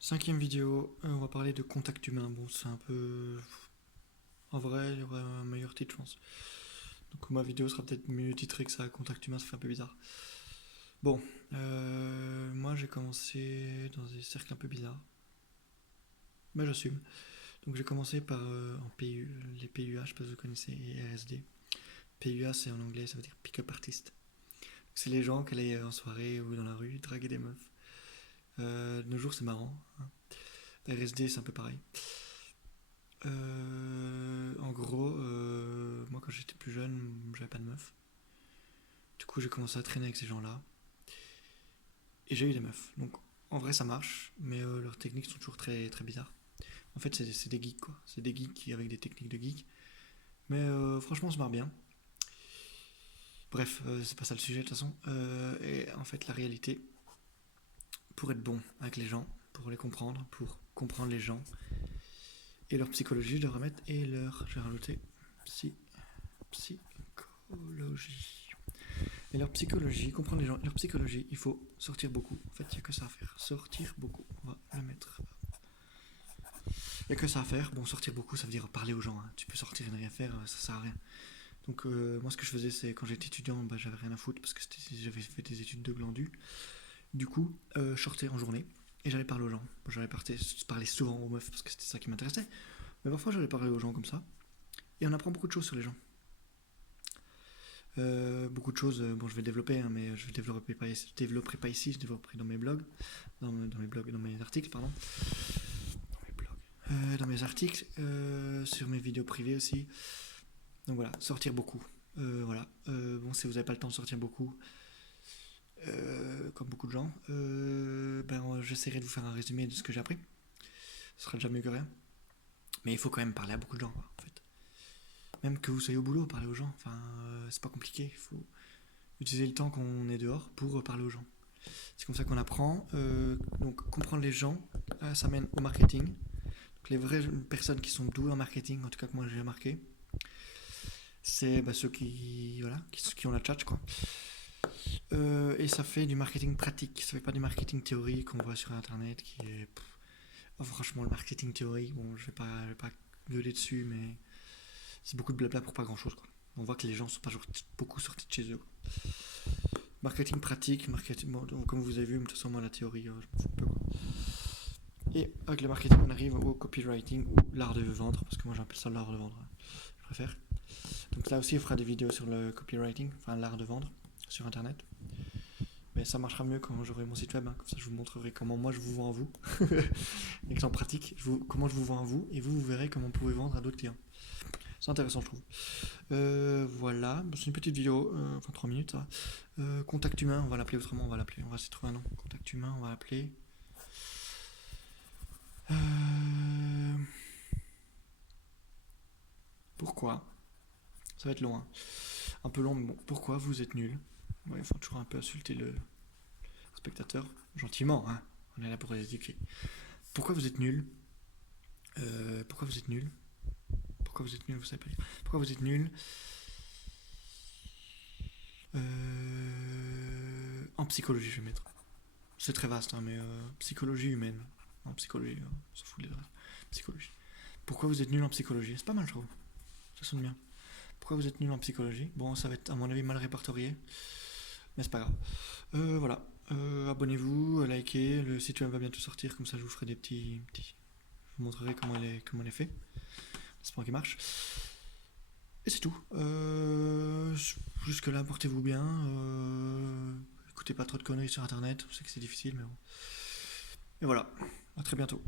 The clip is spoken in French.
Cinquième vidéo, on va parler de contact humain. Bon, c'est un peu... En vrai, il y aurait un meilleur titre, je pense. Donc ma vidéo sera peut-être mieux titrée que ça. Contact humain, ça fait un peu bizarre. Bon, moi j'ai commencé dans des cercles un peu bizarres. Mais j'assume. Donc j'ai commencé par en PU, les PUA, je sais pas si vous connaissez, et RSD. PUA, c'est en anglais, ça veut dire pick-up artist. C'est les gens qui allaient en soirée ou dans la rue draguer des meufs. De nos jours, c'est marrant, hein. RSD, c'est un peu pareil. En gros, moi quand j'étais plus jeune, j'avais pas de meuf. Du coup, j'ai commencé à traîner avec ces gens-là. Et j'ai eu des meufs. Donc en vrai, ça marche, mais leurs techniques sont toujours très, très bizarres. En fait, c'est des geeks, quoi. C'est des geeks avec des techniques de geeks. Mais franchement, on se marre bien. Bref, c'est pas ça le sujet de toute façon. Et en fait, la réalité, pour être bon avec les gens, pour les comprendre, pour comprendre les gens, et leur psychologie, je devrais mettre, et leur, je vais rajouter, psychologie. Et leur psychologie, comprendre les gens, et leur psychologie, il faut sortir beaucoup. En fait, il n'y a que ça à faire. Sortir beaucoup. On va le mettre. Il n'y a que ça à faire. Bon, sortir beaucoup, ça veut dire parler aux gens, hein. Tu peux sortir et ne rien faire, ça sert à rien. Donc, moi, ce que je faisais, c'est quand j'étais étudiant, bah, j'avais rien à foutre parce que j'avais fait des études de glandu. Du coup, je sortais en journée et j'allais parler aux gens. J'allais parler souvent aux meufs parce que c'était ça qui m'intéressait. Mais parfois, j'allais parler aux gens comme ça. Et on apprend beaucoup de choses sur les gens. Beaucoup de choses, bon je vais développer, hein, mais je ne développerai pas ici, je développerai dans mes blogs, dans mes articles, pardon. Dans mes articles, sur mes vidéos privées aussi. Donc voilà, sortir beaucoup. Voilà. Bon, si vous n'avez pas le temps de sortir beaucoup, comme beaucoup de gens, ben, j'essaierai de vous faire un résumé de ce que j'ai appris. Ce sera déjà mieux que rien. Mais il faut quand même parler à beaucoup de gens, quoi, en fait. Même que vous soyez au boulot, parler aux gens. Enfin, c'est pas compliqué. Il faut utiliser le temps qu'on est dehors pour parler aux gens. C'est comme ça qu'on apprend. Donc comprendre les gens, ça mène au marketing. Donc, les vraies personnes qui sont douées en marketing, en tout cas que moi j'ai remarqué, c'est bah, ceux qui, voilà, qui ont la tchatch, quoi. Et ça fait du marketing pratique. Ça fait pas du marketing théorique qu'on voit sur internet qui est... Oh, franchement, le marketing théorique, bon, je vais pas gueuler dessus, mais c'est beaucoup de blabla pour pas grand chose, quoi. On voit que les gens sont pas beaucoup sortis de chez eux, quoi. Marketing pratique, marketing, bon, donc, comme vous avez vu, de toute façon, moi la théorie, je m'en fous un peu, quoi. Et avec le marketing, on arrive au copywriting ou l'art de vendre, parce que moi j'appelle ça l'art de vendre, je préfère. Donc là aussi, on fera des vidéos sur le copywriting, enfin l'art de vendre, sur internet. Mais ça marchera mieux quand j'aurai mon site web, hein. Comme ça je vous montrerai comment moi je vous vends à vous. Exemple pratique, comment je vous vends à vous, et vous verrez comment vous pouvez vendre à d'autres clients. C'est intéressant, je trouve. Voilà, c'est une petite vidéo, enfin 3 minutes ça. Contact humain, on va l'appeler autrement, on va essayer de trouver un nom. Contact humain, on va l'appeler. Pourquoi? Ça va être long, hein. Un peu long, mais bon. Pourquoi vous êtes nul? Ouais, il faut toujours un peu insulter le spectateur, gentiment, hein. On est là pour les éduquer. Pourquoi vous êtes nul? Pourquoi vous êtes nul? Pourquoi vous êtes nul? Vous savez pas dire. Pourquoi vous êtes nul? En psychologie, je vais mettre. C'est très vaste, hein, mais psychologie humaine. En psychologie, on s'en fout des autres. Psychologie. Pourquoi vous êtes nul en psychologie? C'est pas mal, je trouve. Ça sonne bien. Pourquoi vous êtes nul en psychologie? Bon, ça va être à mon avis mal répertorié, mais c'est pas grave. Voilà. Abonnez-vous, likez, le site web va bientôt sortir, comme ça je vous ferai des petits... Je vous montrerai comment elle est fait. J'espère qu'il marche. Et c'est tout. Jusque là, portez-vous bien. Écoutez pas trop de conneries sur internet, je sais que c'est difficile, mais bon. Et voilà, à très bientôt.